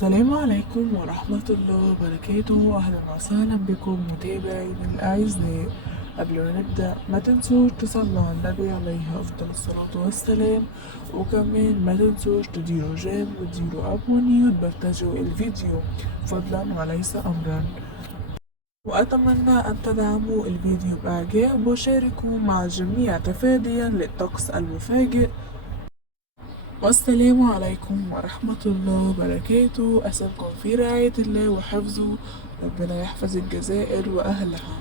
السلام عليكم ورحمة الله وبركاته. أهلا وسهلا بكم متابعين الأعزاء. قبل ما نبدأ ما تنسوش تصلوا على النبي عليه أفضل الصلاة والسلام، وكمان ما تنسوش تديروا جيم وتديروا أبوني وتبرتجوا الفيديو فضلا وليس أمرا. وأتمنى أن تدعموا الفيديو بإعجاب وشاركوا مع الجميع تفاديا للطقس المفاجئ. والسلام عليكم ورحمة الله وبركاته. أسيبكم في رعاية الله وحفظه. ربنا يحفظ الجزائر وأهلها.